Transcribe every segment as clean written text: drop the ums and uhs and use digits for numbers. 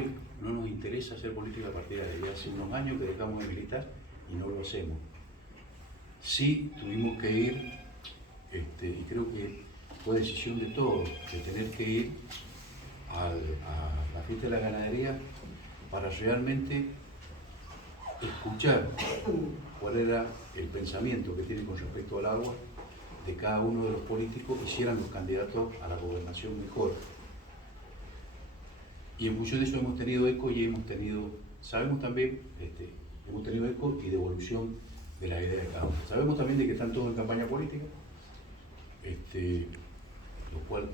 hoy no nos interesa hacer política partidaria. Ya hace unos años que dejamos de militar y no lo hacemos. Sí tuvimos que ir, y creo que fue decisión de todos, de tener que ir a la fiesta de la ganadería para realmente escuchar cuál era el pensamiento que tiene con respecto al agua de cada uno de los políticos y si eran los candidatos a la gobernación mejor. Y en función de eso hemos tenido eco y sabemos también, hemos tenido eco y devolución de la idea de cada uno. Sabemos también de que están todos en campaña política, lo cual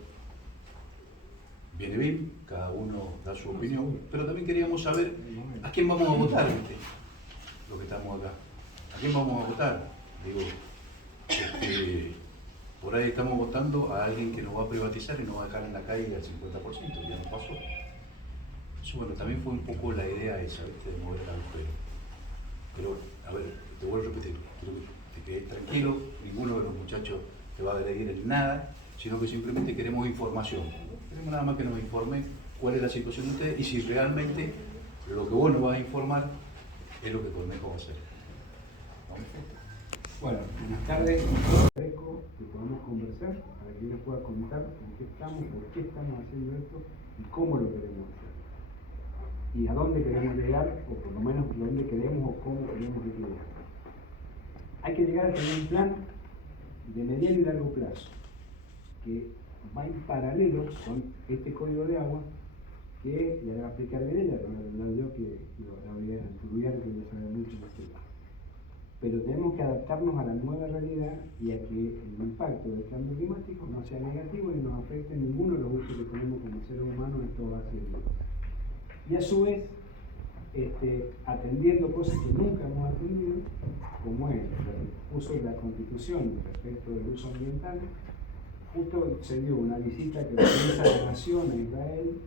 viene bien, cada uno da su opinión, pero también queríamos saber a quién vamos a votar, lo que estamos acá. ¿A quién vamos a votar? Digo, por ahí estamos votando a alguien que nos va a privatizar y nos va a dejar en la calle al 50%, ya nos pasó. Eso, bueno, también fue un poco la idea esa, ¿viste? De mover el agujero. Pero, a ver, te vuelvo a repetir, quiero que te quedes tranquilo, ninguno de los muchachos te va a agredir en nada, sino que simplemente queremos información. Queremos nada más que nos informen cuál es la situación de ustedes y si realmente lo que vos nos vas a informar es lo que Cornejo va a hacer. Bueno, buenas tardes. Agradezco que podamos conversar para que yo les pueda contar en qué estamos, por qué estamos haciendo esto y cómo lo queremos hacer. Y a dónde queremos llegar, o por lo menos dónde queremos o cómo queremos llegar. Hay que llegar a tener un plan de mediano y largo plazo que va en paralelo con este código de agua que le voy a explicar bien ella, pero yo que la voy a estudiar, que ya sabe mucho de esto. Pero tenemos que adaptarnos a la nueva realidad y a que el impacto del cambio climático no sea negativo y nos afecte ninguno de los usos que tenemos como seres humanos en toda base de vida. Y a su vez, atendiendo cosas que nunca hemos atendido, como es el uso de la Constitución respecto del uso ambiental. Justo se dio una visita que organiza la Nación a Israel,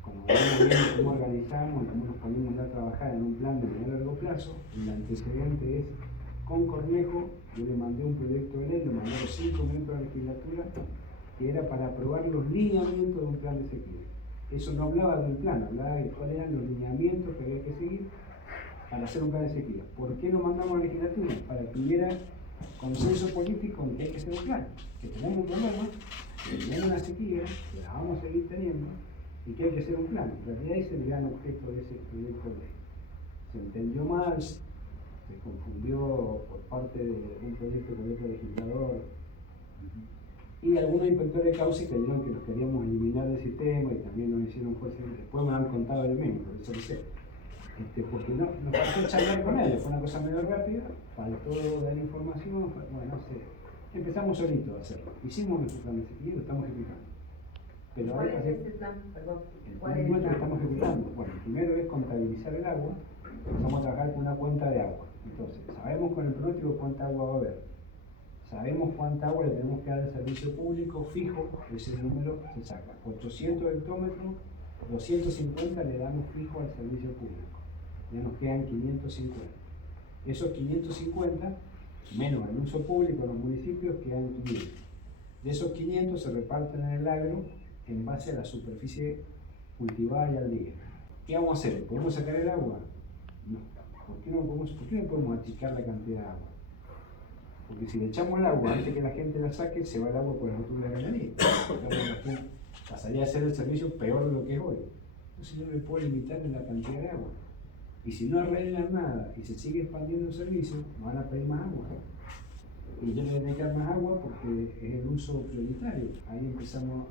como vemos bien cómo organizamos y cómo nos ponemos a trabajar en un plan de mediano y largo plazo. El antecedente es, con Cornejo, yo le mandé un proyecto de ley, lo mandé a los 5 minutos de la legislatura, que era para aprobar los lineamientos de un plan de sequía. Eso no hablaba del plan, hablaba de cuáles eran los lineamientos que había que seguir para hacer un plan de sequía. ¿Por qué lo mandamos a la legislatura? Para que hubiera consenso político en que hay que hacer un plan, que tenemos un problema, que tenemos una sequía, que la vamos a seguir teniendo, y que hay que hacer un plan. En realidad ese es el gran objeto de ese proyecto de ley. Se entendió mal, se confundió por parte de un proyecto con otro legislador, y algunos inspectores de cauce creyeron que nos queríamos eliminar del sistema y también nos hicieron jueces. Después me han contado elementos, eso lo sé. Porque nos faltó charlar con ellos, fue una cosa medio rápida, faltó dar información, bueno, no sé. Empezamos solitos a hacerlo. Hicimos nuestro plan de sequía y lo estamos ejecutando. Pero ¿Cuál es este plan? Perdón. El plan nuestro que estamos ejecutando. Bueno, primero es contabilizar el agua. Vamos a trabajar con una cuenta de agua. Entonces, sabemos con el pronóstico cuánta agua va a haber. Sabemos cuánta agua le tenemos que dar al servicio público fijo, ese número se saca. 800 hectómetros, 250 le damos fijo al servicio público. Ya nos quedan 550. Esos 550, menos el uso público en los municipios, quedan 500. De esos 500 se reparten en el agro en base a la superficie cultivada y al día. ¿Qué vamos a hacer? ¿Podemos sacar el agua? No. ¿Por qué no podemos achicar la cantidad de agua? Porque si le echamos el agua antes que la gente la saque, se va el agua por el futuro de la ganadería. Pasaría a ser el servicio peor de lo que es hoy. Entonces yo no le puedo limitar en la cantidad de agua. Y si no arreglan nada y se sigue expandiendo el servicio, van a pedir más agua. Y yo le voy a dedicar más agua porque es el uso prioritario. Ahí empezamos,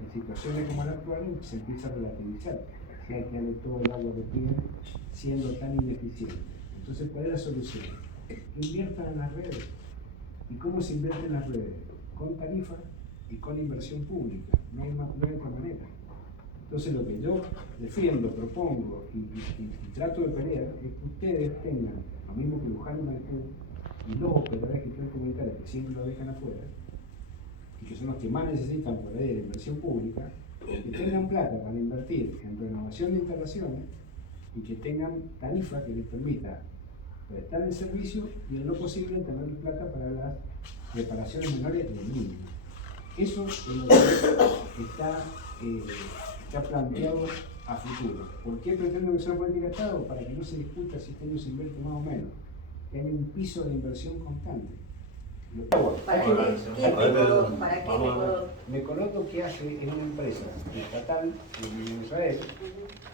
en situaciones como la actual, se empieza a relativizar. Si hay que darle todo el agua que piden, siendo tan ineficiente. Entonces, ¿cuál es la solución? Inviertan en las redes. ¿Y cómo se invierte en las redes? Con tarifa y con inversión pública. No hay otra manera. Entonces lo que yo defiendo, propongo y trato de pelear es que ustedes tengan, lo mismo que Luján y Maipú, y los operadores de gestión comunitaria que siempre lo dejan afuera, y que son los que más necesitan por ahí de la inversión pública, que tengan plata para invertir en renovación de instalaciones y que tengan tarifa que les permita prestar el servicio y en lo posible tener plata para las reparaciones menores del mínimo. Eso es lo que está planteado a futuro. ¿Por qué pretendo que sea una política de Estado? Para que no se discuta si este año se invierte más o menos. Que haya un piso de inversión constante. ¿Para qué Mecoloto que hace es una empresa estatal en Israel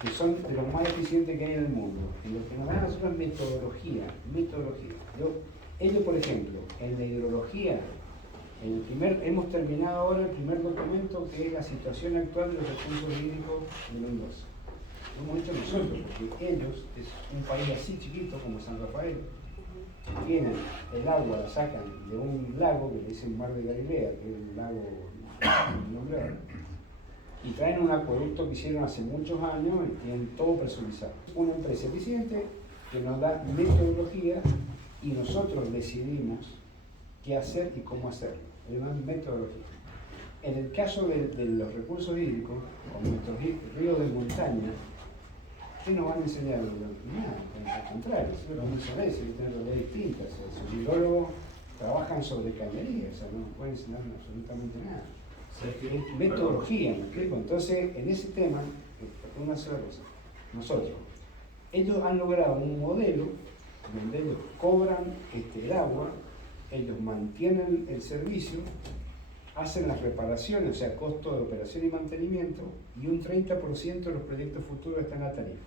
que son de los más eficientes que hay en el mundo. Y lo que nos dan a nosotros es metodología. Ellos, por ejemplo, en la hidrología, hemos terminado ahora el primer documento que es la situación actual de los recursos hídricos de Mendoza. Lo hemos hecho nosotros, porque ellos, es un país así chiquito como San Rafael, tienen el agua, la sacan de un lago que le dicen Mar de Galilea, que es un lago innombrable, y traen un acueducto que hicieron hace muchos años y tienen todo presurizado. Una empresa eficiente que nos da metodología y nosotros decidimos qué hacer y cómo hacerlo. Además, metodología. En el caso de los recursos hídricos, con nuestros ríos de montaña, ustedes no van a enseñar nada, al contrario, ustedes van a enseñar eso, tienen realidades distintas. Sus hidrólogos trabajan sobre cañería, o sea, no pueden enseñar absolutamente nada. Es metodología, ¿me explico? Entonces, en ese tema, una sola cosa, ellos han logrado un modelo donde ellos cobran el agua, ellos mantienen el servicio, hacen las reparaciones, o sea, costo de operación y mantenimiento, y un 30% de los proyectos futuros están a tarifa.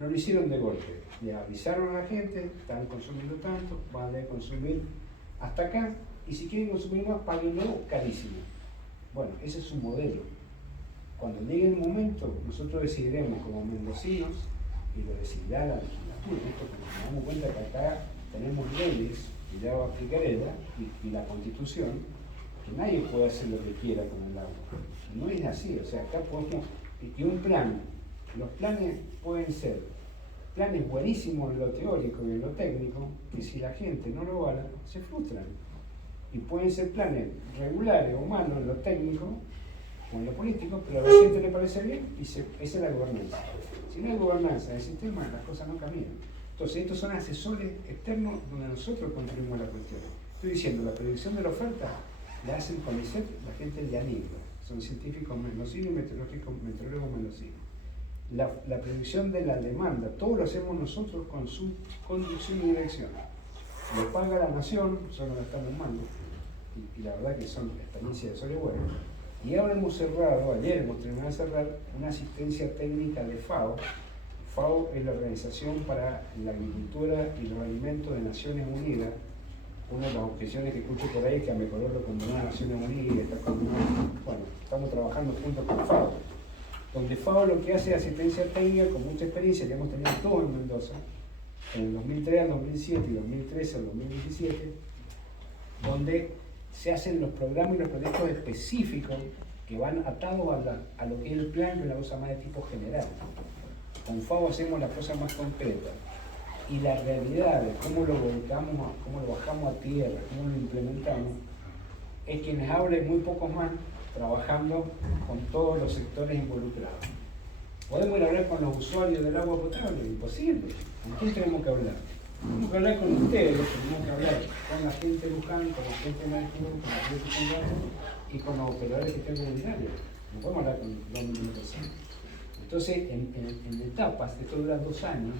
No lo hicieron de golpe, le avisaron a la gente, están consumiendo tanto, van a consumir hasta acá, y si quieren consumir más, páguenlo carísimo. Bueno, ese es su modelo. Cuando llegue el momento, nosotros decidiremos como mendocinos, y lo decidirá la legislatura, porque nos damos cuenta que acá tenemos leyes, y ya va a explicar ella, y la Constitución, que nadie puede hacer lo que quiera con el agua. No es así, o sea, acá podemos, y un plan, los planes pueden ser planes buenísimos en lo teórico y en lo técnico, que si la gente no lo vale, se frustran. Y pueden ser planes regulares o malos en lo técnico o en lo político, pero a la gente le parece bien y esa es la gobernanza. Si no hay gobernanza del sistema, las cosas no caminan. Entonces, estos son asesores externos donde nosotros contribuimos a la cuestión. Estoy diciendo, la predicción de la oferta la hacen con CONICET, la gente de ANICBA, son científicos mendocinos y meteorólogos mendocinos. La predicción de la demanda, todo lo hacemos nosotros con su conducción y dirección. Lo paga la nación, solo lo estamos mando, y la verdad que son experiencias de sobrevuelo. Y ahora hemos cerrado, ayer hemos terminado de cerrar, una asistencia técnica de FAO. FAO es la Organización para la Agricultura y los Alimentos de Naciones Unidas. Una de las objeciones que escucho por ahí es que a Mecoloto lo condenó a Naciones Unidas y está condenado. Bueno, estamos trabajando juntos con FAO. Donde FAO lo que hace es asistencia técnica con mucha experiencia, que hemos tenido todos en Mendoza, en el 2003 al 2007 y 2013 al 2017, donde se hacen los programas y los proyectos específicos que van atados a lo que es el plan, que es la cosa más de tipo general. Con FAO hacemos las cosas más concretas. Y la realidad de cómo lo volcamos, cómo lo bajamos a tierra, cómo lo implementamos, es que les hable muy pocos más trabajando con todos los sectores involucrados. ¿Podemos ir a hablar con los usuarios del agua potable? Imposible. ¿Con quién tenemos que hablar? Tenemos que hablar con ustedes, tenemos que hablar con la gente de Luján, con la gente de Maricón, con la gente de Congato y con los operadores que estén comunitarios. No podemos hablar con 2 millones de personas. Entonces, en etapas, esto dura 2 años,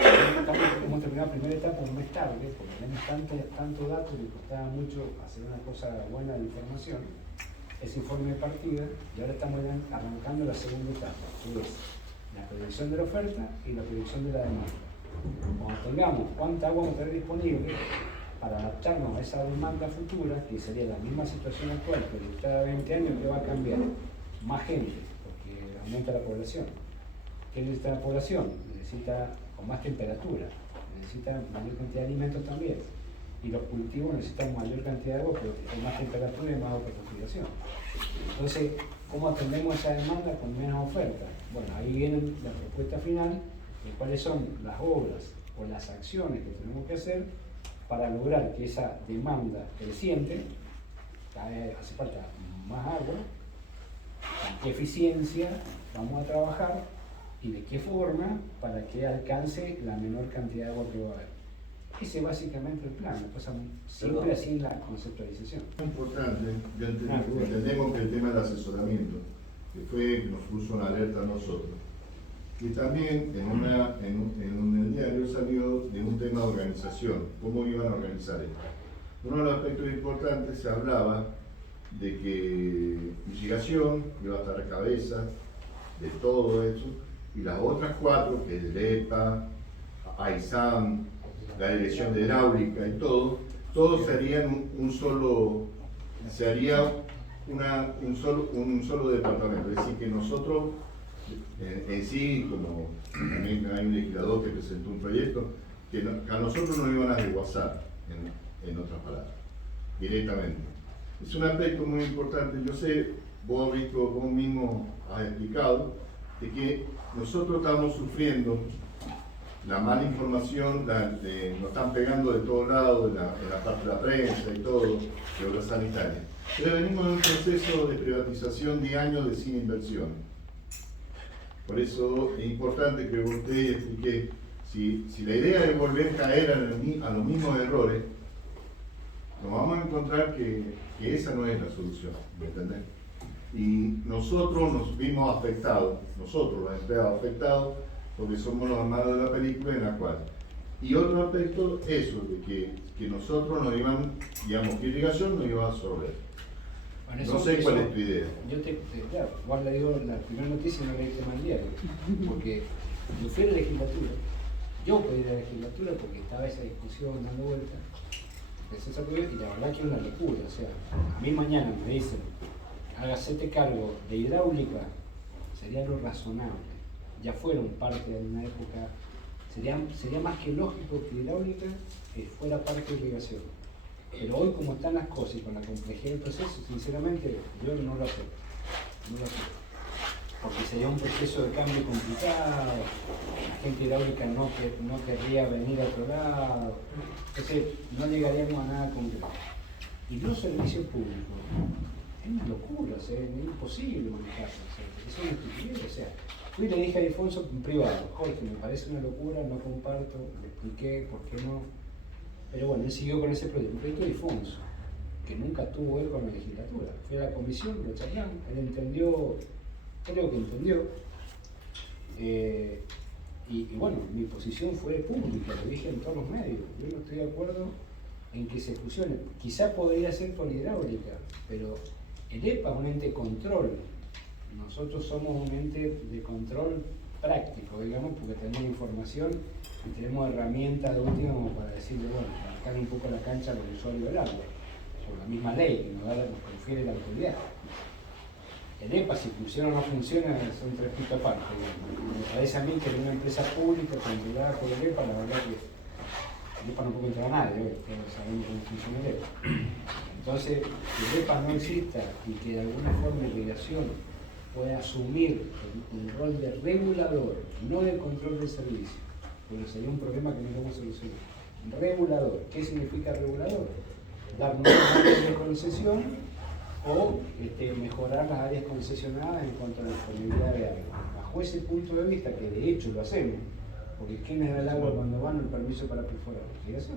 hemos terminado la primera etapa un mes tarde, porque tenemos tanto dato que costaba mucho hacer una cosa buena de información, ese informe de partida, y ahora estamos arrancando la segunda etapa, que es la predicción de la oferta y la predicción de la demanda. Cuando tengamos cuánta agua vamos a tener disponible para adaptarnos a esa demanda futura, que sería la misma situación actual, pero cada 20 años, que va a cambiar? Más gente, porque aumenta la población. ¿Qué necesita la población? Necesita con más temperatura, necesita mayor cantidad de alimentos también, y los cultivos necesitan mayor cantidad de agua, pero con más temperatura y más autoconfidación. Entonces, ¿cómo atendemos esa demanda con menos oferta? Bueno, ahí viene la propuesta final de cuáles son las obras o las acciones que tenemos que hacer para lograr que esa demanda creciente, hace falta más agua, con qué eficiencia vamos a trabajar y de qué forma para que alcance la menor cantidad de agua que va a haber. Ese es básicamente el plan, siempre así en la conceptualización. Es importante, entendemos que el tema del asesoramiento, que nos puso una alerta a nosotros, que también en el diario salió de un tema de organización, cómo iban a organizar esto. Uno de los aspectos importantes se hablaba de que Mitigación iba a estar a cabeza de todo eso, y las otras cuatro, que es el EPA, AISAM, la Dirección de Hidráulica y todo, todos serían un solo departamento. Es decir, que nosotros, en sí, como también hay un legislador que presentó un proyecto, que a nosotros nos iban a desguazar, en otras palabras, directamente. Es un aspecto muy importante. Yo sé, vos mismo has explicado, de que nosotros estamos sufriendo la mala información, nos están pegando de todos lados, en la parte de la prensa y todo, de obras sanitarias. Pero venimos de un proceso de privatización de años de sin inversión. Por eso es importante que usted explique, si la idea es volver a caer a los mismos errores, nos vamos a encontrar que esa no es la solución, ¿me entendés? Y nosotros nos vimos afectados, nosotros los empleados afectados, porque somos los amados de la película en la cual. Y otro aspecto, eso, de que nosotros nos iban, digamos, que Irrigación nos iba a absorber. Bueno, no sé cuál es tu idea. Claro, vos le digo la primera noticia y no leíste mal diario, porque yo fui a la legislatura, yo pedí a la legislatura porque estaba esa discusión dando vuelta, empecé esa cosa, y la verdad que es una locura. O sea, a mí mañana me dicen, hágase cargo de hidráulica, sería lo razonable. Ya fueron parte de una época, sería más que lógico que hidráulica fuera parte de irrigación. Pero hoy, como están las cosas y con la complejidad del proceso, sinceramente yo no lo acepto. No lo acepto. Porque sería un proceso de cambio complicado, la gente hidráulica no querría venir a otro lado, entonces no llegaríamos a nada concreto. Y los servicios públicos, es una locura, o sea, es imposible manejarlo, o sea, es una estupidez. O sea, fui y le dije a Alfonso en privado, Jorge, me parece una locura, no comparto, le expliqué por qué no. Pero bueno, él siguió con ese proyecto, un proyecto de Alfonso, que nunca tuvo él con la legislatura. Fui a la comisión, lo charlamos, él entendió, creo que entendió. Y bueno, mi posición fue pública, lo dije en todos los medios. Yo no estoy de acuerdo en que se fusione. Quizá podría ser por hidráulica, pero el EPA es un ente de control. Nosotros somos un ente de control práctico, digamos, porque tenemos información y tenemos herramientas de última como para decirle, bueno, marcar un poco la cancha al usuario del agua, por la misma ley que nos confiere la autoridad. El EPA, si funciona o no funciona, son tres pitos aparte. Me parece a mí que en una empresa pública controlada por el EPA, la verdad que el EPA no puede controlar a nadie, todos sabemos cómo funciona el EPA. Entonces, que el EPA no exista y que de alguna forma irrigación pueda asumir el rol de regulador, no de control del servicio, porque sería un problema que no vamos a solucionar. Regulador, ¿qué significa regulador? Dar nuevas áreas de concesión o mejorar las áreas concesionadas en cuanto a la disponibilidad de agua. Bajo ese punto de vista, que de hecho lo hacemos, porque ¿quién les da el agua cuando van el permiso para perforar? ¿Sí eso?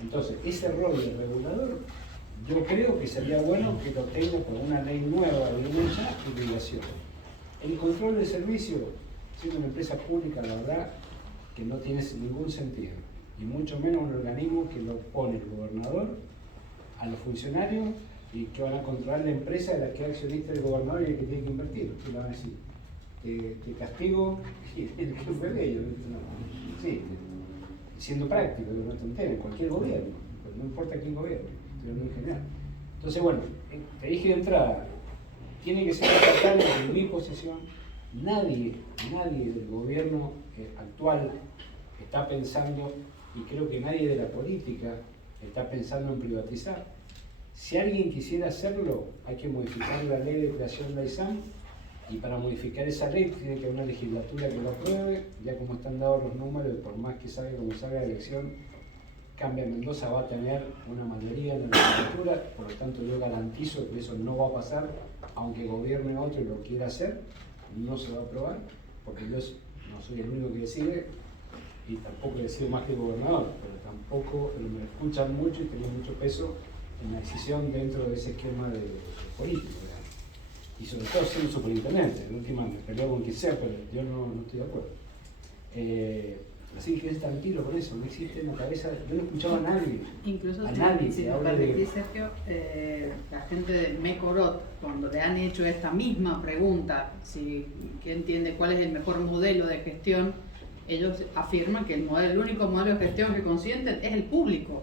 Entonces, ese rol de regulador, yo creo que sería bueno que lo tenga con una ley nueva de mucha irrigación. El control del servicio, siendo una empresa pública, la verdad que no tiene ningún sentido, y mucho menos un organismo que lo pone el gobernador a los funcionarios y que van a controlar la empresa de la que es accionista del gobernador y el que tiene que invertir. ¿Qué le van a decir? Te castigo y el que fue de ellos. Sí, siendo práctico, no es tontera, en cualquier gobierno, no importa quién gobierne, pero no en general. Entonces, bueno, te dije de entrada, tiene que ser estatal en mi posición. Nadie del gobierno actual está pensando, y creo que nadie de la política está pensando en privatizar. Si alguien quisiera hacerlo, hay que modificar la ley de creación de la ISAM, y para modificar esa ley tiene que haber una legislatura que lo apruebe. Ya como están dados los números, por más que salga como salga la elección, Cambia Mendoza va a tener una mayoría en la legislatura, por lo tanto yo garantizo que eso no va a pasar, aunque gobierne otro y lo quiera hacer, no se va a aprobar, porque yo no soy el único que decide, y tampoco decido más que el gobernador, pero tampoco me escuchan mucho y tienen mucho peso en la decisión dentro de ese esquema de político. y sobre todo siendo superintendente. En última me peleo con quien sea, pero yo no estoy de acuerdo. Así que es tranquilo con eso, no existe en la cabeza, yo no he escuchado a nadie. Incluso a nadie si que me hable permitís, Sergio, la gente de Mecorot, cuando le han hecho esta misma pregunta, que entiende cuál es el mejor modelo de gestión, ellos afirman que el único modelo de gestión que consienten es el público.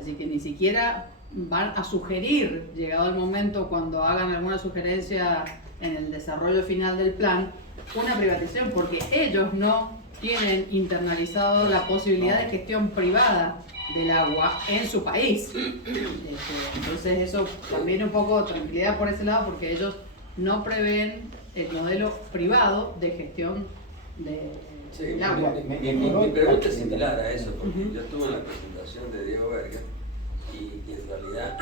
Así que ni siquiera van a sugerir, llegado el momento cuando hagan alguna sugerencia en el desarrollo final del plan, una privatización, porque ellos no tienen internalizado la posibilidad de gestión privada del agua en su país. Entonces eso también un poco tranquilidad por ese lado, porque ellos no prevén el modelo privado de gestión del agua. Mi pregunta es similar a eso, porque yo estuve en la presentación de Diego Verga y en realidad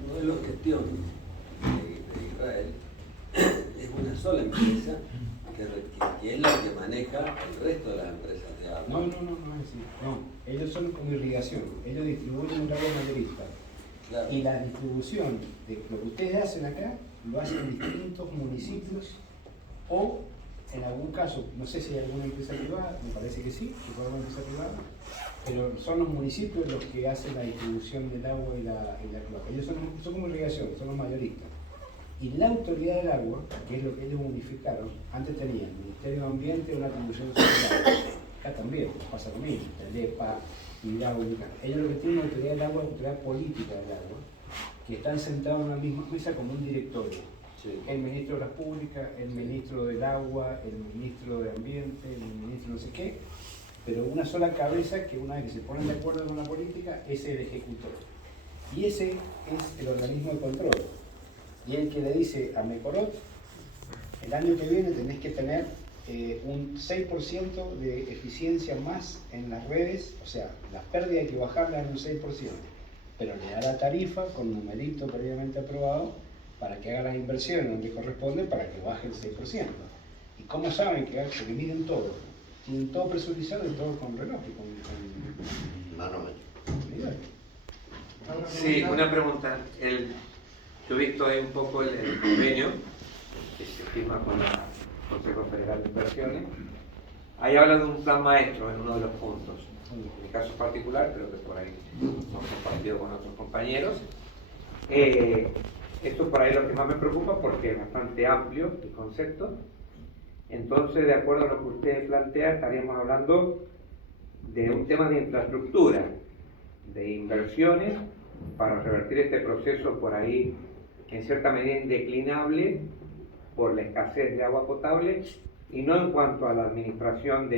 el modelo de gestión de Israel es una sola empresa que es la que maneja el resto de las empresas de agua. No es así. No, ellos son como irrigación, ellos distribuyen un agua mayorista. Claro. Y la distribución de lo que ustedes hacen acá, lo hacen en distintos municipios o en algún caso, no sé si hay alguna empresa privada, me parece que sí, que puede haber una empresa privada, pero son los municipios los que hacen la distribución del agua y la cloaca. Ellos son como irrigación, son los mayoristas. Y la autoridad del agua, que es lo que ellos unificaron, antes tenían el Ministerio de Ambiente, una atribución social. Acá también pasa lo mismo, Telepa, Hidráulica. Ellos lo que tienen es la autoridad del agua, la autoridad política del agua, que están sentados en una misma mesa como un directorio. Sí. El ministro de las Públicas, el ministro del Agua, el ministro de Ambiente, el ministro no sé qué, pero una sola cabeza que una vez que se ponen de acuerdo con la política es el ejecutor. Y ese es el organismo de control. Y el que le dice a Mecorot, el año que viene tenés que tener un 6% de eficiencia más en las redes, o sea, la pérdida hay que bajarla en un 6%, pero le da la tarifa con un numerito previamente aprobado para que haga las inversiones donde corresponde para que baje el 6%. ¿Y cómo saben que porque miden todo? Tienen todo presurizado y todo con reloj y con Manómetro. Sí, una pregunta. Yo he visto ahí un poco el convenio que se firma con el Consejo Federal de Inversiones. Ahí habla de un plan maestro en uno de los puntos. En mi caso particular, creo que por ahí hemos compartido con otros compañeros. Esto por ahí lo que más me preocupa porque es bastante amplio el concepto. Entonces, de acuerdo a lo que usted plantea, estaríamos hablando de un tema de infraestructura, de inversiones para revertir este proceso por ahí en cierta medida indeclinable por la escasez de agua potable y no en cuanto a la administración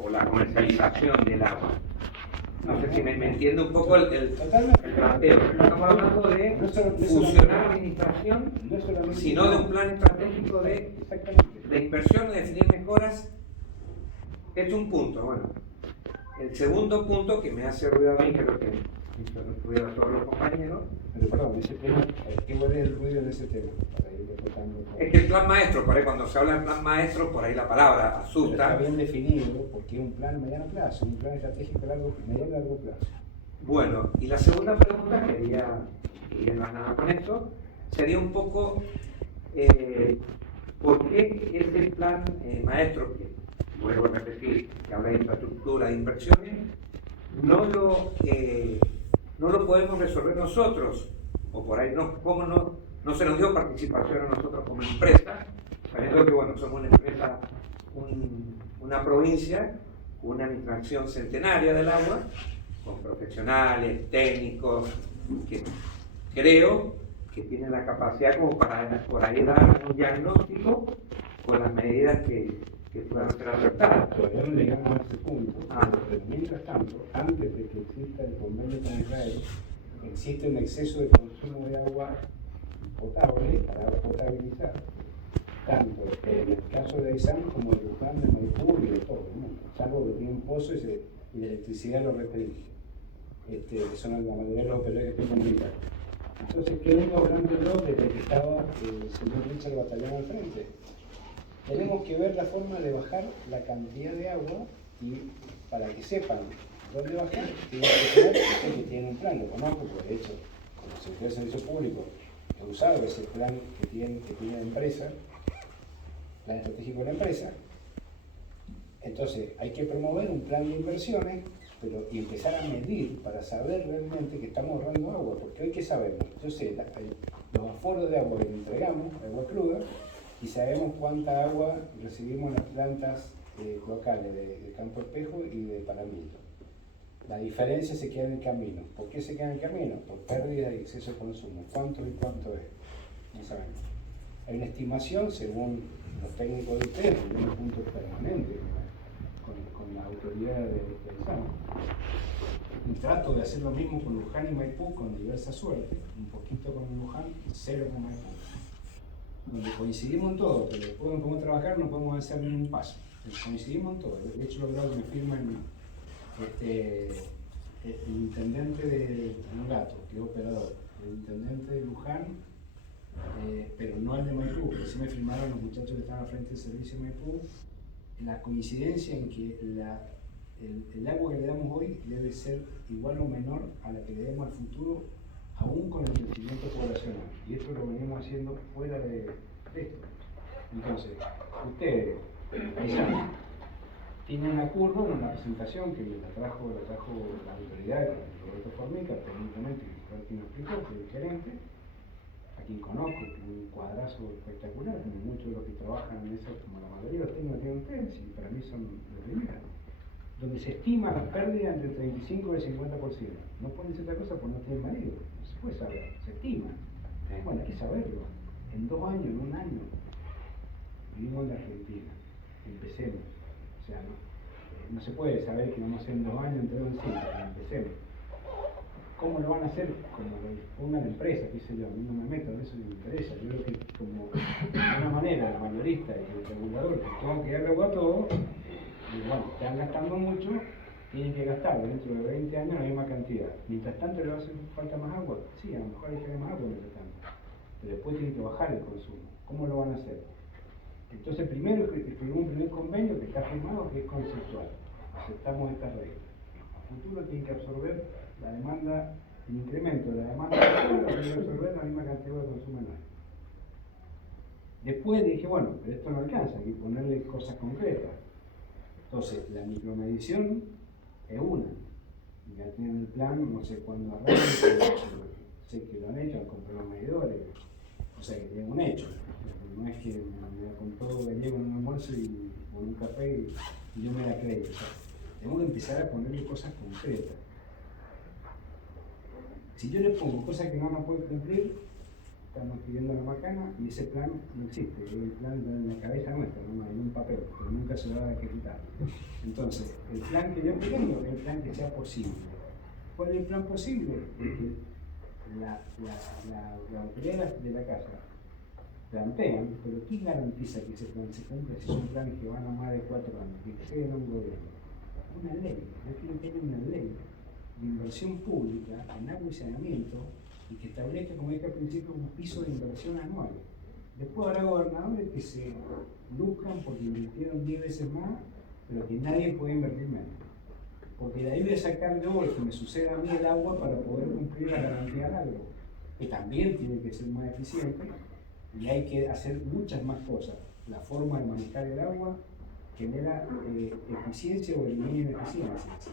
o la comercialización del agua. No sé si me entiende un poco el planteo. Estamos hablando de fusionar administración, sino de un plan estratégico de inversión y definir mejoras. Es un punto. Bueno, el segundo punto que me hace ruido a mí, creo que hizo ruido a todos los compañeros. Pero perdón, ese tema, ¿qué huele el ruido en ese tema? Para ir reflejando. Es que el plan maestro, por ahí cuando se habla de plan maestro, por ahí la palabra Pero asusta. está bien definido porque es un plan a mediano plazo, un plan estratégico a mediano y largo plazo. Bueno, y la segunda pregunta, quería ir enlazada con esto, sería un poco ¿por qué ese plan maestro, que vuelvo a repetir, que habla de infraestructura, de inversiones, no lo podemos resolver nosotros? O por ahí ¿cómo no se nos dio participación a nosotros como empresa, sabiendo que bueno, somos una empresa, una provincia, con una administración centenaria del agua, con profesionales, técnicos, que creo que tienen la capacidad como para por ahí dar un diagnóstico con las medidas que puedan ser aceptadas. Todavía no llegamos a ese punto, pero mientras tanto, antes de que exista el convenio con Israel, existe un exceso de consumo de agua potable para potabilizar, tanto en el caso de Aysán como en Luján, de Maipú y de todo el mundo, salvo que tienen pozos y la electricidad lo restringe. Que son la mayoría de los operadores que tienen militar. Entonces, ¿qué vengo hablando yo desde que estaba el señor Richard Batallón al frente? Tenemos que ver la forma de bajar la cantidad de agua y para que sepan dónde bajar, tienen que tener, que tienen un plan, lo conozco, porque de hecho el sector de servicio público he usado ese plan que tiene la empresa, plan estratégico de la empresa. Entonces hay que promover un plan de inversiones y empezar a medir para saber realmente que estamos ahorrando agua, porque hoy ¿qué sabemos? Yo sé los aforos de agua que entregamos, agua cruda, y sabemos cuánta agua recibimos en las plantas locales de Campo Espejo y de Paramito. La diferencia se queda en el camino. ¿Por qué se queda en el camino? Por pérdida y exceso de consumo. ¿Cuánto y cuánto es? No sabemos. Hay una estimación, según los técnicos de ustedes, en un punto permanente con las autoridades del examen. Y trato de hacer lo mismo con Luján y Maipú con diversa suerte. Un poquito con Luján, cero con Maipú. Donde coincidimos en todo, pero después no podemos trabajar, no podemos hacer ni un paso. Coincidimos en todo. De hecho, lo que me firman el intendente de Gato, que es operador, el intendente de Luján, pero no el de Maipú, que sí me firmaron los muchachos que estaban al frente del servicio de Maipú, la coincidencia en que el agua que le damos hoy debe ser igual o menor a la que le demos al futuro, aún con el crecimiento poblacional. Y esto lo venimos haciendo fuera de esto. Entonces, ustedes, paisanos, tienen una curva, una presentación que la trajo la autoridad, Roberto Formica, técnicamente, que nos explicó, que es el gerente, a quien conozco, que es un cuadrazo espectacular, como muchos de los que trabajan en eso, como la mayoría de los técnicos tienen ustedes, y para mí son de primera, donde se estima la pérdida entre el 35 y el 50%. No pueden decir otra cosa porque no tienen marido, no se puede saber, se estima. Bueno, hay que saberlo. En 2 años, en 1 año, vivimos en la Argentina, empecemos. O sea, no se puede saber que vamos a hacer en 2 años, entre 2 y 5, pero empecemos. ¿Cómo lo van a hacer? Como lo ponga la empresa, qué sé yo, a mí no me meto en eso, ni me interesa. Yo creo que como de una manera, el mayorista y el regulador, que tengo que darle agua a todo, y bueno, están gastando mucho, tienen que gastar dentro de 20 años la misma cantidad. Mientras tanto, ¿le va a hacer falta más agua? Sí, a lo mejor hay que hacer más agua mientras tanto. Pero después tienen que bajar el consumo. ¿Cómo lo van a hacer? Entonces, primero escribimos un primer convenio que está firmado, que es conceptual. Aceptamos estas reglas. A futuro tienen que absorber la demanda, el incremento de la demanda de agua, tienen que absorber la misma cantidad de consumo anual. Después dije, bueno, pero esto no alcanza, hay que ponerle cosas concretas. Entonces, la micromedición es una. Ya tienen el plan, no sé cuándo arranca, sé que lo han hecho, han comprado medidores, o sea que tienen un hecho. No es que me contó Gallego en un almuerzo y con un café y yo me la creo. O sea, tenemos que empezar a ponerle cosas concretas. Si yo le pongo cosas que no puede cumplir, estamos pidiendo la macana y ese plan no existe. El plan está en la cabeza nuestra, no hay un papel, pero nunca se lo va a ejecutar. Entonces, el plan que yo tengo es el plan que sea posible. ¿Cuál es el plan posible? La autoridad de la casa plantean, pero ¿quién garantiza que ese plan se cumpla si son planes que van a más de 4 años, que exceden a un gobierno? Una ley, yo quiero que haya una ley de inversión pública en agua y saneamiento y que establezca, como dije al principio, un piso de inversión anual. Después habrá gobernadores que se lucran porque invirtieron 10 veces más, pero que nadie puede invertir menos. Porque de ahí voy a sacar yo lo que me suceda a mí el agua para poder cumplir la garantía del agua, que también tiene que ser más eficiente y hay que hacer muchas más cosas. La forma de manejar el agua genera eficiencia o elimina ineficiencias,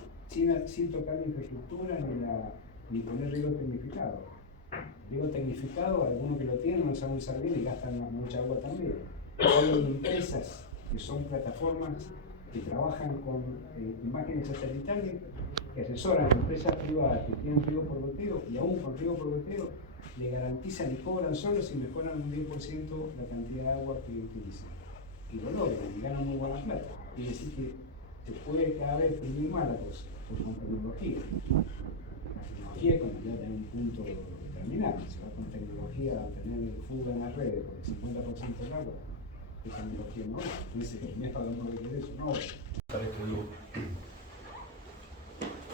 sin tocar la infraestructura ni poner riego tecnificado. Riego tecnificado, algunos que lo tienen no saben usar bien y gastan mucha agua también. Hay empresas que son plataformas que trabajan con imágenes satelitales que asesoran a empresas privadas que tienen riego por goteo y aún con riego por goteo le garantizan y cobran solo si mejoran un 10% la cantidad de agua que utilizan. Y lo logran y ganan muy buena plata. Quiere decir que se puede cada vez exprimir más la cosa, porque con tecnología. La tecnología cuando ya tiene un punto determinado, se va con tecnología a tener fuga en las redes por el 50% del agua. Esa tecnología no es. Entonces, el mes pagando de eso, no es. Sabes que digo,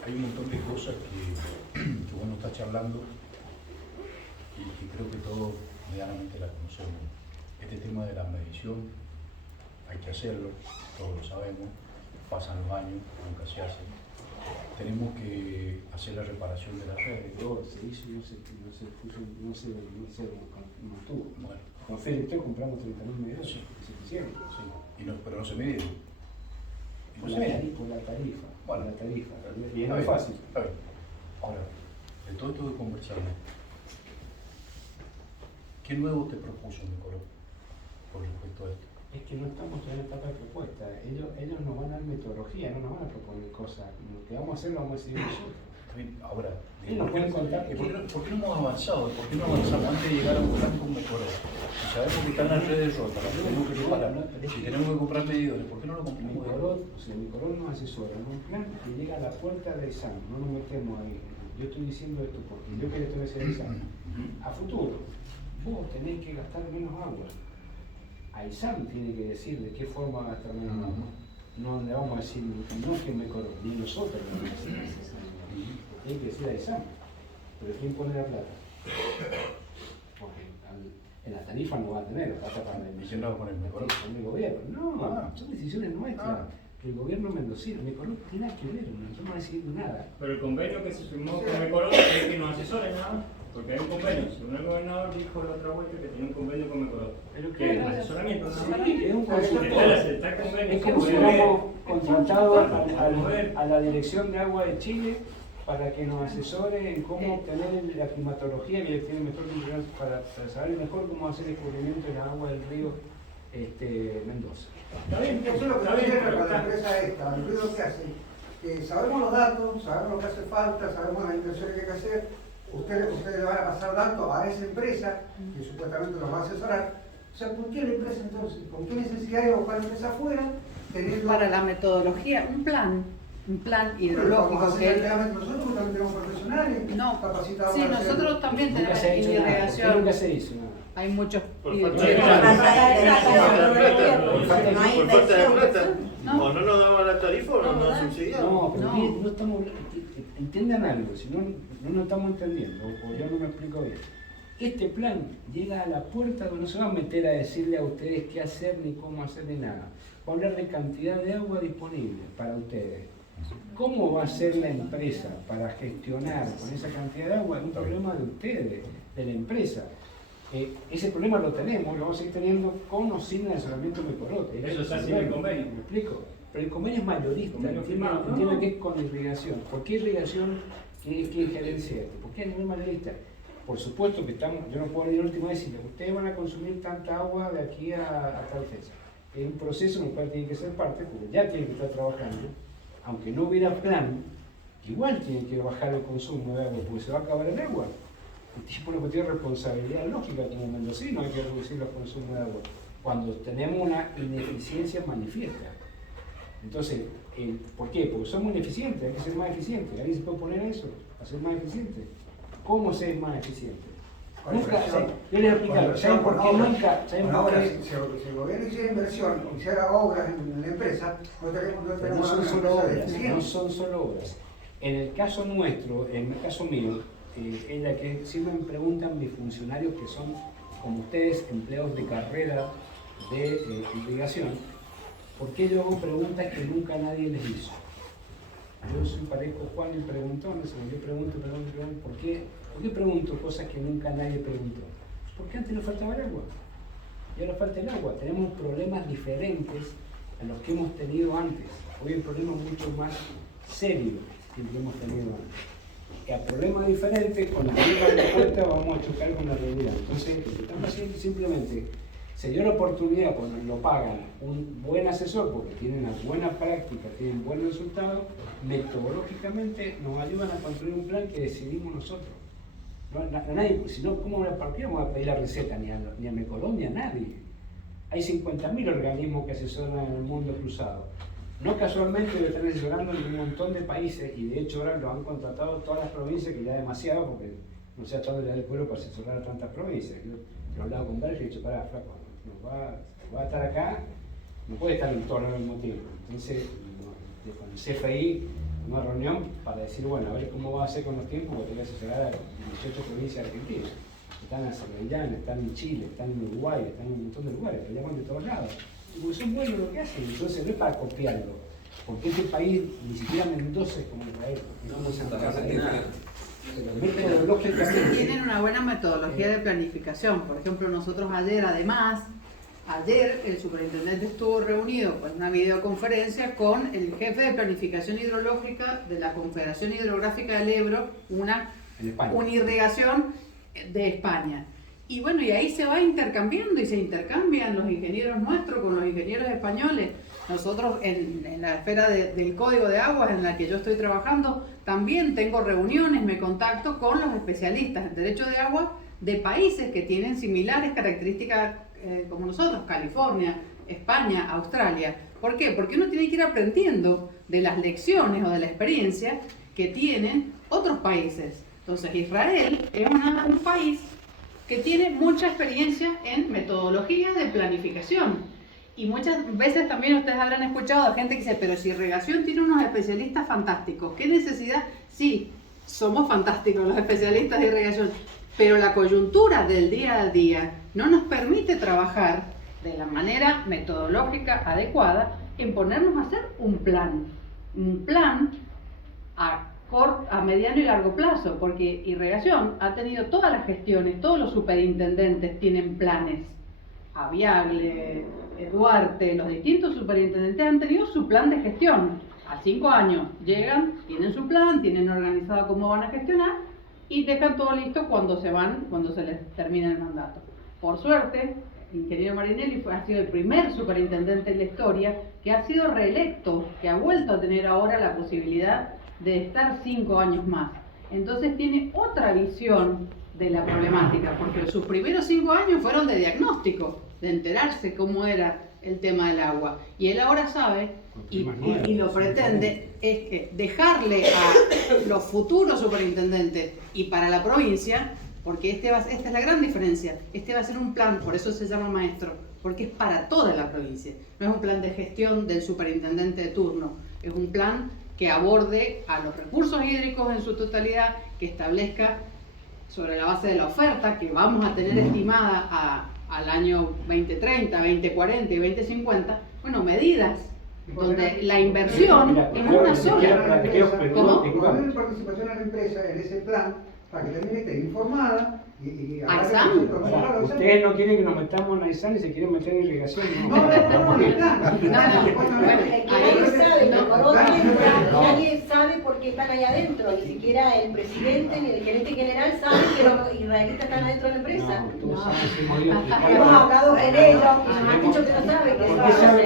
hay un montón de cosas que uno está charlando y creo que todos medianamente las conocemos. Este tema de la medición hay que hacerlo, todos lo sabemos, pasan los años, nunca se hace. tenemos que hacer la reparación de la red. Pero se hizo y no se mantuvo. Bueno, Con Felipe compramos 30.000 medidores, Sí. se hicieron. sí, pero no se midieron. Y no Por se midieron. la tarifa. Bueno. La tarifa. Y Está no es bien, fácil. está bien. Ahora, de todo esto que conversamos, ¿qué nuevo te propuso Nicolás con respecto a esto? Es que no estamos en la etapa de propuesta. Ellos nos van a dar metodología, no nos van a proponer cosas. Lo que vamos a hacer lo vamos a decidir nosotros. Está bien, ahora, Sí, nos pueden contar. ¿por qué no hemos avanzado? ¿Por qué no avanzamos antes de llegar a un plan con mejores? Si sabemos que están las redes rotas, las tenemos que reparar, si tenemos que comprar medidores, ¿por qué no lo compramos? Nicolás nos asesora en un plan que llega a la puerta del examen, no nos metemos ahí. Yo estoy diciendo esto porque yo quiero tener ese examen. A futuro, vos tenés que gastar menos agua. AISAM tiene que decir de qué forma va a gastar menos agua. No le vamos a decir, no que Mecorot, ni nosotros le vamos a decir eso. Tiene que decir AISAM. Pero ¿quién pone la plata? Porque en la tarifa no va a tener la plata para el ¿Y quién la va a poner? ¿Mecorot? Con el gobierno. No, son decisiones nuestras. Ah. El gobierno mendocino, Mecorot tiene nada que ver, nosotros no decidimos nada. Pero el convenio que se firmó con Mecorot es que nos asesore nada, porque hay un convenio. Según el gobernador dijo la otra vuelta que tenía un convenio con Mecorot. Pero Que el asesoramiento nada más. Sí, es un consultor. Está el convenio. Es como si hubiéramos contratado a la Dirección de Agua de Chile para que nos asesore en cómo obtener la climatología que ellos tienen mejor para saber mejor cómo hacer el descubrimiento de la agua del río Mendoza. Está bien, Eso es lo que está bien, tiene pero para la está. empresa esta, el ruido que hace. Que sabemos los datos, sabemos lo que hace falta, sabemos las inversiones que hay que hacer. Ustedes le van a pasar datos a esa empresa que supuestamente los va a asesorar. O sea, ¿por qué la empresa entonces? ¿Con qué necesidad de buscar empresa afuera? Teniendo... Para la metodología, un plan hidrológico. Vamos a Que hacer claramente nosotros, porque también tenemos profesionales no, capacitados. sí, para hacer- nosotros también Nunca tenemos se ha hecho nada, porque irrigación. nunca se hizo nada. Hay muchos Por falta de No hay Por falta de inversión. plata. No. O no nos daban la tarifa o no No, nos ¿verdad? subsidiaban. No, pero No. no estamos, entiendan algo, si no nos estamos entendiendo, o yo no me explico bien. Este plan llega a la puerta donde no se va a meter a decirle a ustedes qué hacer, ni cómo hacer, ni nada. Va a hablar de cantidad de agua disponible para ustedes. ¿Cómo va a ser la empresa para gestionar con esa cantidad de agua? Es un problema de ustedes, de la empresa. Ese problema lo tenemos, lo vamos a seguir teniendo con o sin el asesoramiento de Mecorot. Eso está sin el convenio. ¿Me explico? Pero el convenio es mayorista, Convenio firmado, ¿no? entiendo que es con irrigación. ¿Por qué irrigación? ¿Qué injerencia es? ¿Por qué a nivel mayorista? Por supuesto que estamos, yo no puedo ir la última vez y decirle, ustedes van a consumir tanta agua de aquí a tal fecha. Es un proceso en el cual tienen que ser parte, porque ya tienen que estar trabajando. Aunque no hubiera plan, igual tienen que bajar el consumo de agua, porque se va a acabar el agua. Y por lo que tiene responsabilidad lógica como mendocino, hay que reducir los consumos de agua, cuando tenemos una ineficiencia manifiesta. Entonces, ¿por qué? Porque somos ineficientes, hay que ser más eficientes. ¿Alguien se puede poner a eso? ¿A ser más eficiente? ¿Cómo ser más eficiente? Con Nunca, inversión. yo les explico, ¿saben por qué nunca? ¿Saben Con por obras, qué? si el gobierno hiciera inversión o hiciera obras en la empresa, no Pero tenemos no son una solo empresa obras, deficiente. no son solo obras. En el caso nuestro, en el caso mío, es la que siempre me preguntan mis funcionarios que son, como ustedes, empleados de carrera de irrigación, ¿por qué yo hago preguntas que nunca nadie les hizo? Yo soy parezco Juan y preguntones, yo pregunto, ¿por qué pregunto cosas que nunca nadie preguntó? Porque antes nos faltaba el agua, y ahora falta el agua. Tenemos problemas diferentes a los que hemos tenido antes. Hoy hay problemas mucho más serios que el que hemos tenido antes. Y a problemas diferentes, con la misma respuesta vamos a chocar con la realidad. Entonces, estamos haciendo simplemente, se dio la oportunidad, cuando lo pagan un buen asesor, porque tienen una buena práctica, tienen buenos resultados, metodológicamente nos ayudan a construir un plan que decidimos nosotros. Nadie, si no, ¿cómo vamos a pedir la receta? Ni a Mecorot ni a nadie. Hay 50.000 organismos que asesoran en el mundo cruzado. No casualmente lo están asesorando en un montón de países y de hecho ahora lo han contratado todas las provincias, que ya es demasiado porque no sé a dónde le da el pueblo para asesorar a tantas provincias. Yo he hablado con Berger y he dicho, pará, flaco, va a estar acá, no puede estar en todos al mismo tiempo. Entonces, con el CFI, una reunión para decir, bueno, a ver cómo va a hacer con los tiempos, porque tengo que asesorar a 18 provincias de Argentina. Están en Azerbaiyán, están en Chile, están en Uruguay, están en un montón de lugares, pero llaman de todos lados. Y porque son buenos lo que hacen, entonces no es para copiarlo, Porque este país, ni siquiera Mendoza es como Israel, no es Santa Catarina. Tienen una buena metodología de planificación. Por ejemplo, nosotros ayer el superintendente estuvo reunido con una videoconferencia con el jefe de planificación hidrológica de la Confederación Hidrográfica del Ebro, una irrigación de España. Y bueno, y ahí se va intercambiando y se intercambian los ingenieros nuestros con los ingenieros españoles. Nosotros en la esfera del Código de Aguas en la que yo estoy trabajando, también tengo reuniones, me contacto con los especialistas en derecho de agua de países que tienen similares características como nosotros, California, España, Australia. ¿Por qué? Porque uno tiene que ir aprendiendo de las lecciones o de la experiencia que tienen otros países. Entonces Israel es un país que tiene mucha experiencia en metodología de planificación. Y muchas veces también ustedes habrán escuchado a gente que dice, pero si irrigación tiene unos especialistas fantásticos, ¿qué necesidad? Sí, somos fantásticos los especialistas de irrigación, pero la coyuntura del día a día no nos permite trabajar de la manera metodológica adecuada en ponernos a hacer un plan a mediano y largo plazo, porque irrigación ha tenido todas las gestiones, todos los superintendentes tienen planes. Aviagle, Duarte, los distintos superintendentes han tenido su plan de gestión. A 5 años llegan, tienen su plan, tienen organizado cómo van a gestionar y dejan todo listo cuando se les termina el mandato. Por suerte, el ingeniero Marinelli ha sido el primer superintendente en la historia que ha sido reelecto, que ha vuelto a tener ahora la posibilidad de estar 5 años más. Entonces tiene otra visión de la problemática, porque sus primeros 5 años fueron de diagnóstico, de enterarse cómo era el tema del agua. Y él ahora sabe, y lo pretende, es que dejarle a los futuros superintendentes y para la provincia, porque esta es la gran diferencia, este va a ser un plan, por eso se llama maestro, porque es para toda la provincia. No es un plan de gestión del superintendente de turno, es un plan que aborde a los recursos hídricos en su totalidad, que establezca sobre la base de la oferta que vamos a tener estimada al año 2030, 2040 y 2050, bueno, medidas donde la inversión es una sola. ¿Cómo? Poner participación a la empresa en ese plan para que también esté informada y ustedes no quieren que nos metamos en Aysán y se quieren meter en irrigación. Nadie sabe por qué están ahí adentro, ni siquiera el presidente ni el gerente general sabe que los israelitas están adentro de la empresa. Hemos hablado con ellos y nos han dicho que no saben.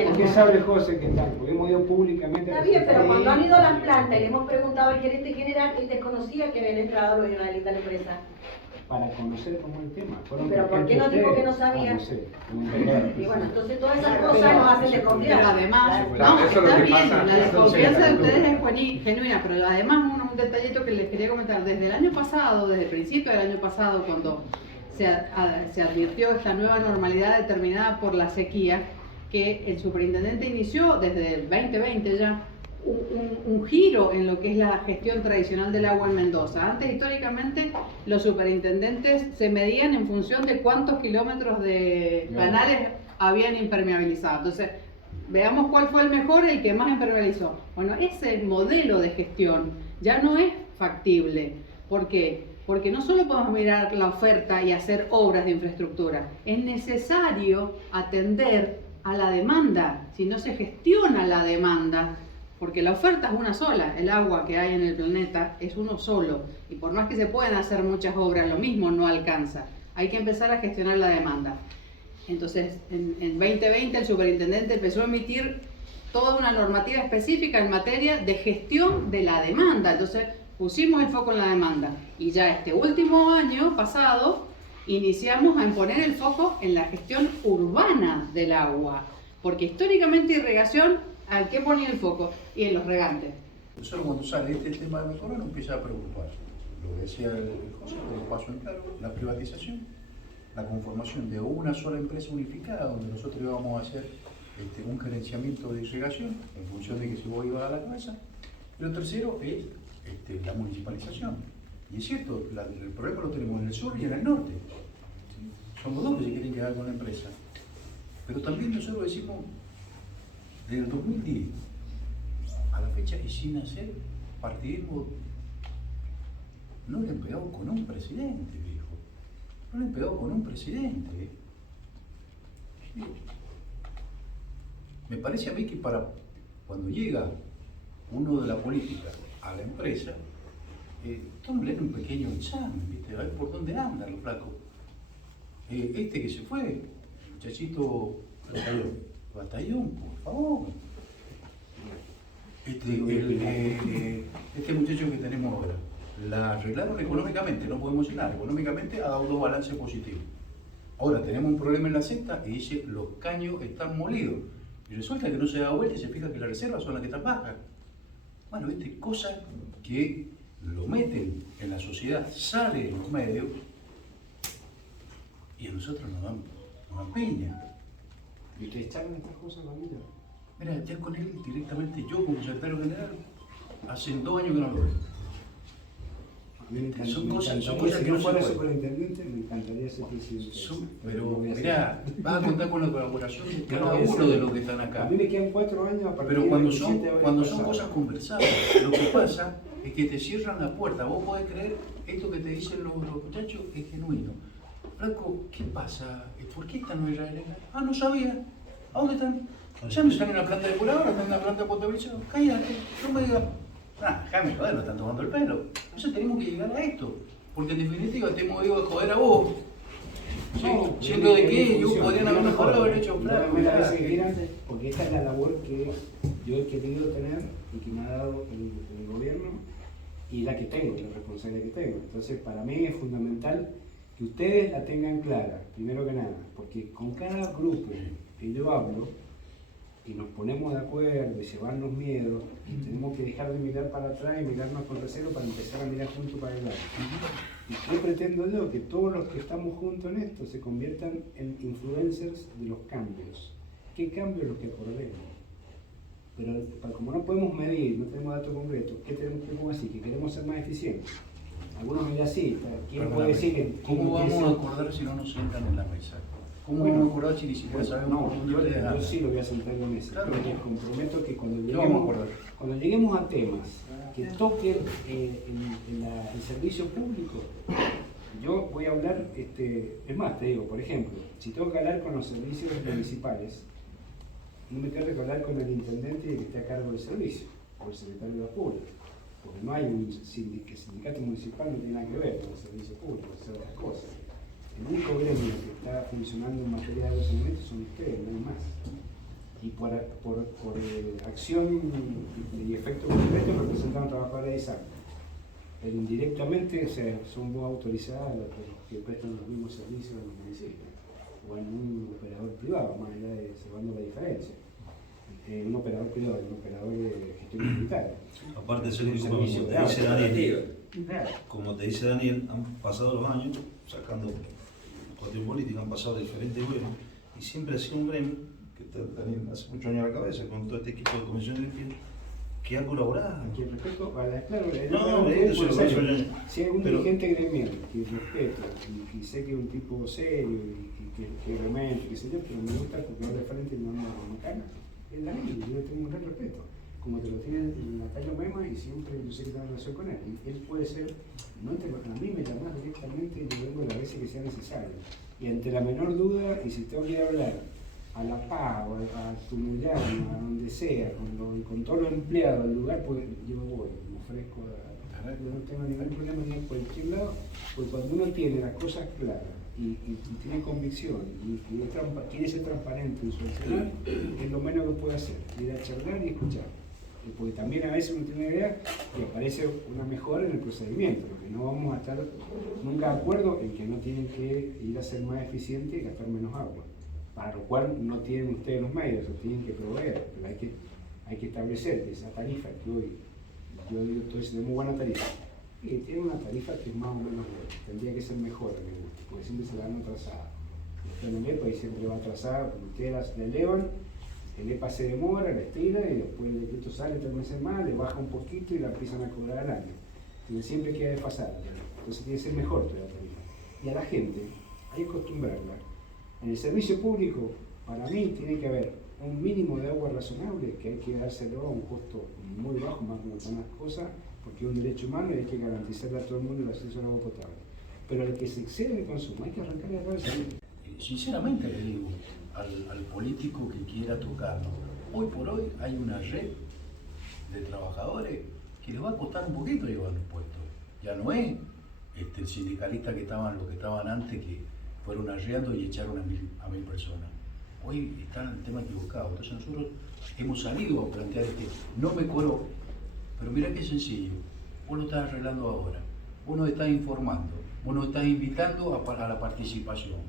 ¿Por qué sabe José que están? Porque hemos ido públicamente. Está bien, pero cuando han ido a las plantas y le hemos preguntado al gerente general, él desconocía que habían entrado los israelitas a la empresa. Para conocer cómo es el tema. Pero ¿por qué no dijo que no sabía? No sé. Y bueno, entonces todas esas cosas nos hacen desconfiar. Pero además, está bien, la desconfianza de ustedes es genuina, pero además un detallito que les quería comentar, desde el año pasado, desde el principio del año pasado, cuando se advirtió esta nueva normalidad determinada por la sequía, que el superintendente inició desde el 2020 ya, un giro en lo que es la gestión tradicional del agua en Mendoza. Antes, históricamente, los superintendentes se medían en función de cuántos kilómetros de canales habían impermeabilizado. Entonces, veamos cuál fue el mejor, el que más impermeabilizó. Bueno, ese modelo de gestión ya no es factible. ¿Por qué? Porque no solo podemos mirar la oferta y hacer obras de infraestructura, es necesario atender a la demanda. Si no se gestiona la demanda, porque la oferta es una sola, el agua que hay en el planeta es uno solo, y por más que se puedan hacer muchas obras, lo mismo no alcanza. Hay que empezar a gestionar la demanda. Entonces, en 2020 el superintendente empezó a emitir toda una normativa específica en materia de gestión de la demanda. Entonces, pusimos el foco en la demanda. Y ya este último año pasado, iniciamos a poner el foco en la gestión urbana del agua. Porque históricamente irrigación, ¿a qué ponía el foco? Y en los regantes. Solo cuando sale este tema de Mejorón empieza a preocupar. Lo que decía el José, lo paso en claro, la privatización, la conformación de una sola empresa unificada donde nosotros íbamos a hacer un gerenciamiento de irrigación en función de que si vos ibas a la cabeza. Y lo tercero es la municipalización. Y es cierto, el problema lo tenemos en el sur y en el norte. ¿Sí? Son los dos que se quieren quedar con la empresa. Pero también nosotros decimos, desde el 2010 a la fecha y sin hacer partidismo. No le han pegado con un presidente, viejo. No le han pegado con un presidente. Sí. Me parece a mí que para cuando llega uno de la política a la empresa, tómale un pequeño examen, ¿viste? A ver por dónde anda el flaco. Este que se fue, el muchachito Batallón, por favor. Este muchacho que tenemos ahora, la arreglaron económicamente, no podemos decir nada, económicamente ha dado 2 balances positivos. Ahora tenemos un problema en la sexta y dice los caños están molidos. Y resulta que no se da vuelta y se fija que las reservas son las que están bajas. Bueno, viste, cosas que lo meten en la sociedad, sale en los medios y a nosotros nos dan piña. ¿Y ustedes charlan estas cosas con ellos? Mira, ya con él directamente, yo como secretario general, hace 2 años que no lo veo. Son cosas que si no yo fuera se pueden. superintendente, me encantaría ser presidente. Pero mirá, vas a contar con la colaboración de cada uno de los que están acá. A mí me quedan 4 años a partir Pero del cuando 17 de son pasado. cosas conversadas, lo que pasa es que te cierran la puerta. Vos podés creer, esto que te dicen los muchachos es genuino. Franco, ¿qué pasa? ¿Por qué están en Israel? Ah, no sabía. ¿A dónde están? Ya no están en la planta de depuradora, están en la planta de potabilización. Cállate, no me digas. Déjame joder, no están tomando el pelo. Entonces tenemos que llegar a esto. Porque en definitiva te hemos ido a joder a vos. ¿Sí? No, Siendo de que ellos funciona. podrían haber mejorado, haber hecho flaco. Me parece que quieran, porque esta es la labor que yo he querido tener y que me ha dado el gobierno y la que tengo, la responsabilidad que tengo. Entonces, para mí es fundamental que ustedes la tengan clara, primero que nada, porque con cada grupo que yo hablo y nos ponemos de acuerdo y se van los miedos y tenemos que dejar de mirar para atrás y mirarnos con recelo para empezar a mirar juntos para adelante. ¿Y qué pretendo yo? Que todos los que estamos juntos en esto se conviertan en influencers de los cambios. ¿Qué cambios los que acordemos? Pero como no podemos medir, no tenemos datos concretos, ¿qué podemos decir? Que queremos ser más eficientes. Algunos me dirán así, ¿quién puede decir que... ¿Cómo vamos a acordar si no nos sientan en la mesa? ¿Cómo vamos a acordar si ni siquiera sabemos dónde ustedes andan? Yo sí lo voy a sentar en la mesa. Claro. Pero les comprometo que ¿Qué vamos a acordar? cuando lleguemos a temas que toquen el servicio público, yo voy a hablar, es más, te digo, por ejemplo, si tengo que hablar con los servicios municipales, no me tengo que hablar con el intendente que esté a cargo del servicio, o el secretario de la pública, porque no hay un sindicato municipal, no tiene nada que ver con el servicio público, es otras cosas. El único gremio que está funcionando en materia de almacenamiento son ustedes, no hay más. Y por acción y efecto concreto representan a trabajadores de ISAC. Pero indirectamente, o sea, son vos autorizadas los que prestan los mismos servicios en los municipios. O en un operador privado, más allá de salvando la diferencia. Un operador privado, un operador de gestión militar. Aparte de ser un servicio de agua. Como te dice Daniel, han pasado los años, sacando cuestión política, han pasado diferentes gobiernos, y siempre ha sido un gremio, que Daniel hace muchos años a la cabeza, con todo este equipo de comisión de limpieza, que ha colaborado. Aquí respeto a la claro, si hay un dirigente gremial que respeto y sé que es un tipo serio y que realmente, qué sé yo, pero me gusta porque habla de frente y me anda con macana, es Daniel, yo le tengo un gran respeto. Como te lo tiene Natalia Mema y siempre yo sé que tengo relación con él. Y él puede ser, no a mí me llamás directamente y yo vengo las veces que sea necesario. Y ante la menor duda, y si tengo que ir a hablar a La Paz, o a Tumuyán, a donde sea, con todos los empleados del lugar, pues yo voy, me ofrezco yo no tengo ningún problema ni en cualquier lado, pues cuando uno tiene las cosas claras y tiene convicción y quiere ser transparente en su accionar, es lo menos que puede hacer, ir a charlar y escuchar. Porque también a veces uno tiene una idea y aparece una mejora en el procedimiento, porque no vamos a estar nunca de acuerdo en que no tienen que ir a ser más eficientes y gastar menos agua, para lo cual no tienen ustedes los medios, o tienen que proveer, pero hay que establecer que esa tarifa que hoy, yo digo, entonces tenemos buena tarifa, y tiene una tarifa que es más o menos buena, tendría que ser mejor, porque siempre se la dan atrasada. En el EPA y siempre va atrasada, porque ustedes la elevan, el EPA se demora, la estira y después el decreto sale 3 meses más, le baja un poquito y la empiezan a cobrar al año. Entonces siempre queda desfasada. Entonces tiene que ser mejor toda la tarifa. Y a la gente hay que acostumbrarla. En el servicio público, para mí, tiene que haber un mínimo de agua razonable que hay que dárselo a un costo muy bajo, más como todas las cosas, porque es un derecho humano y hay que garantizarle a todo el mundo el acceso al agua potable. Pero al que se excede el consumo hay que arrancarle la cabeza. Sinceramente le digo al político que quiera tocarlo, hoy por hoy hay una red de trabajadores que les va a costar un poquito llevar los puestos. Ya no es el sindicalista que estaban los que estaban antes, que fueron arreando y echaron a mil personas. Hoy están en el tema equivocado. Entonces nosotros hemos salido a plantear no me cobró, pero mira qué sencillo, vos lo estás arreglando ahora, vos nos estás informando, vos nos estás invitando a la participación.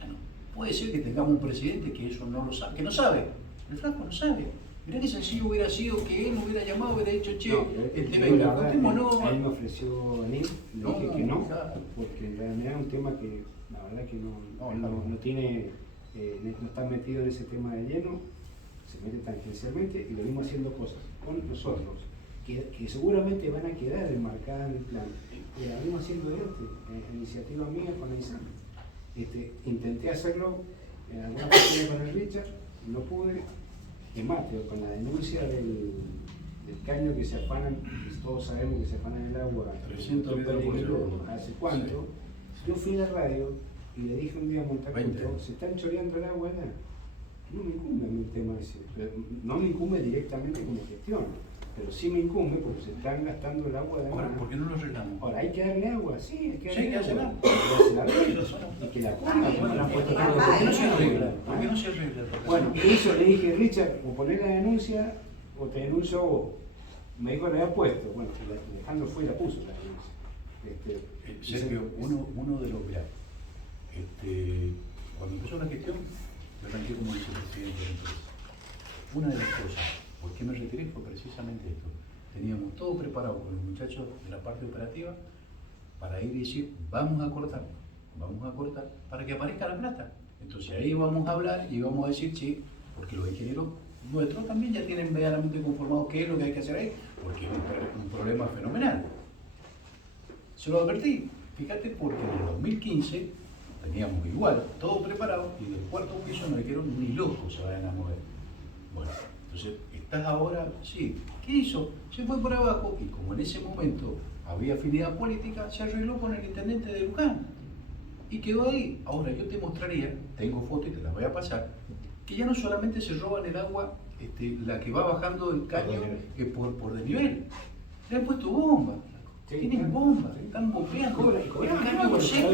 Bueno, puede ser que tengamos un presidente que eso no lo sabe, que no sabe, el flaco no sabe. Mirá qué sencillo hubiera sido que él me hubiera llamado, hubiera dicho, che, venga, contémonos. A él me ofreció venir, le dije que no, claro. porque en realidad es un tema que la verdad que no tiene, no está metido en ese tema de lleno, se mete tangencialmente y lo venimos haciendo cosas con nosotros, que seguramente van a quedar enmarcadas en el plan. La venimos haciendo de iniciativa mía con la ISAM. Intenté hacerlo en alguna oportunidad con el Richard, no pude. Es más, con la denuncia del caño que se afanan, que todos sabemos que se afanan el agua, 300 litros por segundo. ¿Hace cuánto? Yo fui a la radio y le dije un día a Montacuto, se están choreando el agua allá. No me incumbe a mí el tema ese, no me incumbe directamente como gestión, pero sí me incumbe porque se están gastando el agua de Ahora, ¿por qué no lo arreglamos? Ahora, hay que darle agua, sí, hay que Sí, hay darle que agua. hacerla. Y que la pongan, porque la han puesto todo ¿Por qué no se por arregla? ¿Por qué no se arregla? Bueno, y eso le dije, Richard, o poner la denuncia o te denuncio a vos. Me dijo, la había puesto. Bueno, Alejandro fue y la puso la denuncia. Sergio, uno de los, mirá, cuando empezó la gestión, yo arranqué como vicepresidente de la empresa. Una de las cosas, ¿por qué me retiré? Fue precisamente esto. Teníamos todo preparado con los muchachos de la parte operativa para ir y decir, vamos a cortar para que aparezca la plata. Entonces ahí vamos a hablar y vamos a decir, sí, porque los ingenieros nuestros también ya tienen medianamente conformado qué es lo que hay que hacer ahí, porque es un problema fenomenal. Se lo advertí, fíjate, porque en el 2015 teníamos igual, todo preparado, y del cuarto piso nos dijeron, ni locos se vayan a mover. Bueno, entonces, ¿estás ahora? Sí. ¿Qué hizo? Se fue por abajo, y como en ese momento había afinidad política, se arregló con el intendente de Luján. Y quedó ahí. Ahora yo te mostraría, tengo fotos y te las voy a pasar, que ya no solamente se roban el agua, la que va bajando del caño por desnivel. Le han puesto bombas. Tienen bombas, están bombeando. El caño lo seca.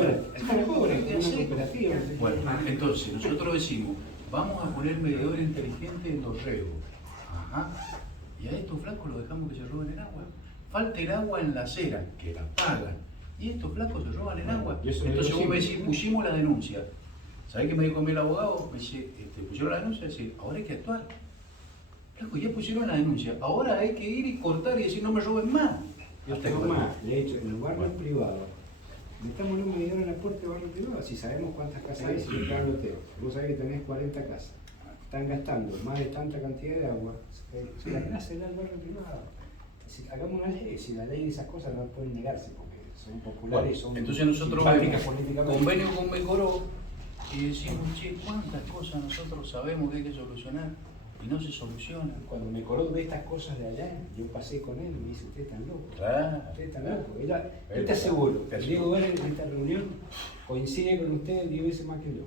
Bueno, entonces nosotros decimos, vamos a poner medidores inteligentes en los riegos. Ajá. Y a estos flacos los dejamos que se roben el agua. Falta el agua en la acera, que la pagan. Y estos flacos se roban el agua. Entonces vos me decís, pusimos la denuncia. ¿Sabés qué me dijo a mí el abogado? Me dice, pusieron la denuncia y decir, ahora hay que actuar. Flaco, ya pusieron la denuncia. Ahora hay que ir y cortar y decir, no me roben más. Yo tengo más, de hecho, en el barrio privado, metamos un medidor en la puerta del barrio privado, si sabemos cuántas casas hay, si no está el loteo. Vos sabés que tenés 40 casas, están gastando más de tanta cantidad de agua, se la clase da al barrio privado. Si hagamos una ley, si la ley de esas cosas no pueden negarse, porque son populares, Bueno, son entonces nosotros simpáticas vemos políticamente. convenio con Mecoró y decimos, che, cuántas cosas nosotros sabemos que hay que solucionar y no se solucionan. Cuando Mecoró ve estas cosas de allá, yo pasé con él y me dice, usted es tan loco. Claro. Usted es tan loco. Él te aseguro, Diego Vélez en esta reunión coincide con usted 10 veces más que yo.